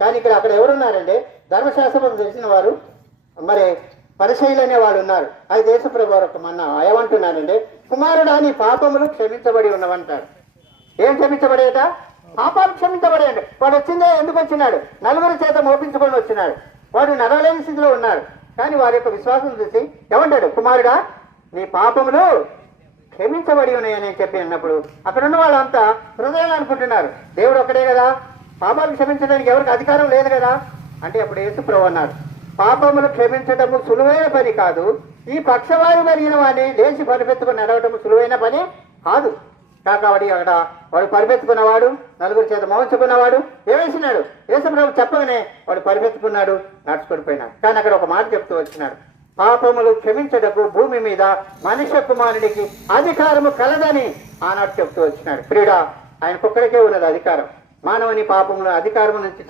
కానీ ఇక్కడ అక్కడ ఎవరున్నారంటే ధర్మశాస్త్రం తెలిసిన వారు, మరి పరిశైలు అనే వాళ్ళు ఉన్నారు. అది దేశప్రభు వారు మొన్న ఏమంటున్నారంటే, కుమారుడా నీ పాపములు క్షమించబడి ఉన్నవంటారు. ఏం క్షమించబడేట? పాపాలు క్షమించబడేయండి. వాడు వచ్చిందే ఎందుకు వచ్చినాడు? నలుగురి చేత మోపించుకొని వచ్చినాడు. వాడు నడవలేని స్థితిలో ఉన్నాడు. కానీ వారి యొక్క విశ్వాసం చూసి ఏమంటాడు? కుమారుడా నీ పాపములు క్షమించబడి ఉన్నాయని చెప్పి అన్నప్పుడు అక్కడ ఉన్న వాళ్ళంతా హృదయాలు అనుకుంటున్నారు, దేవుడు ఒక్కడే కదా, పాపాలు క్షమించడానికి ఎవరికి అధికారం లేదు కదా అంటే అప్పుడు యేసుప్రభు అన్నాడు, పాపములు క్షమించటము సులువైన పని కాదు, ఈ పక్షవాయు కలిగిన వాడిని లేచి పరిపెత్తుకుని నడవటము సులువైన పని కాదు. కాబట్టి అక్కడ వాడు పరిపెత్తుకున్నవాడు, నలుగురి చేత మోయించుకున్నవాడు ఏమేసినాడు? యేసుప్రభు చెప్పగానే వాడు పరిపెత్తుకున్నాడు, నడుచుకునిపోయినాడు. కానీ అక్కడ ఒక మాట చెప్తూ వచ్చినాడు, పాపములు క్షమించటకు భూమి మీద మనుష్య కుమారుడికి అధికారము కలదని ఆనాడు చెప్తూ వచ్చినాడు. ప్రియుడా, ఆయన ఒక్కడికే ఉన్నది అధికారం. మానవుని పాపముల అధికారం నుంచి